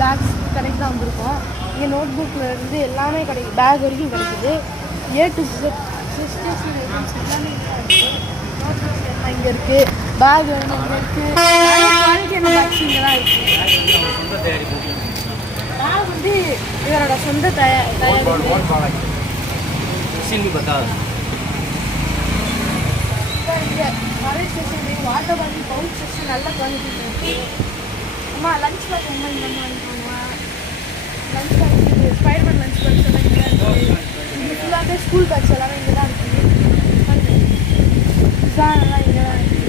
Packs கடைக்கு தான் வந்திருக்கோம். இங்கே நோட் புக்கில் இருந்து எல்லாமே கிடைக்கும், பேக் வரைக்கும் கிடைக்குது. A to Z stationery items எல்லாமே இருக்குது. நோட் புக்ஸ் எல்லாம் இங்கே இருக்குது, பேக் வேணும் இங்கே இருக்குது, குவாலிட்டியான பேக்ஸ் இங்கே தான் இருக்குது. பேக் வந்து இவரோட சொந்த தயாரிப்பு. இங்கே நிறைய stationery, water bottle, pouch section நல்ல குவாலிட்டி இருக்குது. அம்மா லஞ்ச் பேக் அம்மா இந்த மாதிரி வாங்கிக்கோங்க. லஞ்ச் பேக் இருக்குது, ஸ்பைடர்மேன் லஞ்ச் பேக்ஸ் எல்லாம் இங்கே தான் இருக்குது. இது ஃபுல்லாகவே ஸ்கூல் பேக்ஸ் எல்லாமே இங்கே தான் இருக்குது. இதான் எல்லாம் இங்கே தான் இருக்குது.